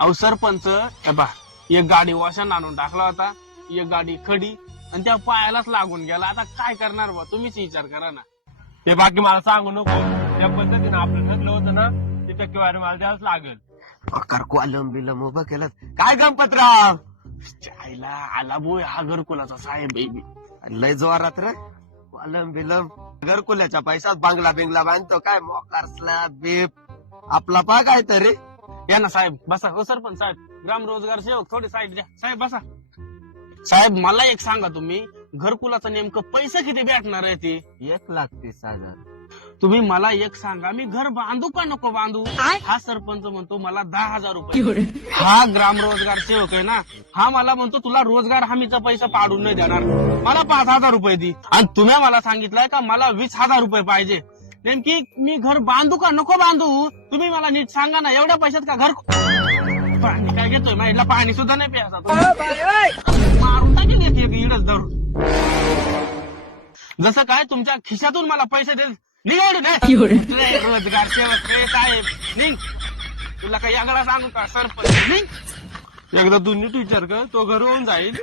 अहो सरपंच हे पहा, एक गाडी वाशन आणून टाकला होता, एक गाडी खडी आणि त्या पायालाच लागून गेला. आता काय करणार बा, तुम्हीच विचार करा ना. ते बाकी मला सांगू नको. त्या पद्धतीनं आपलं ठरलं होतं ना ते टक्केवारी मला द्यावंच लागेल. करको अलम बिलम उभं केलं काय गणपतराव आईला आला बोय हा घरकुलाचा साहेब बेबी. लय जोरात रे अलम बिलम घरकुल्याच्या पैशात बांगला बिंगला बांधतो काय मोकार स्लॅब बीप आपला पा काय तरी. या ना साहेब बसा. हो सरपंच साहेब, ग्राम रोजगार सेवक थोडी साईड द्या. साहेब बसा. साहेब मला एक सांगा, तुम्ही घरकुलाचं नेमकं पैसे किती भेटणार आहे ते? 1,30,000. तुम्ही मला एक सांगा, मी घर बांधू का नको बांधू? हा सरपंच म्हणतो मला 10,000 रुपये. हा ग्राम रोजगार सेवक आहे ना, हा मला म्हणतो तुला रोजगार हमीचा पैसा पाडून नाही देणार, मला 5,000 रुपये दे. आणि तुम्ही मला सांगितलंय का मला 20,000 रुपये पाहिजे. नेमकी मी घर बांधू का नको बांधू? तुम्ही मला नीट सांगा ना. एवढ्या पैशात का घर? पाणी काय घेतोय माहिला? पाणी सुद्धा नाही प्यायचा. मारून टाकेल इडच धरून. जसं काय तुमच्या खिशातून मला पैसे दे. निघाल रोजगार सेवक रे साहेब, निघ. तुला काही आगळा सांगू का सरपंच? निघ. एकदा तू नीट विचार कर, तो घर होऊन जाईल.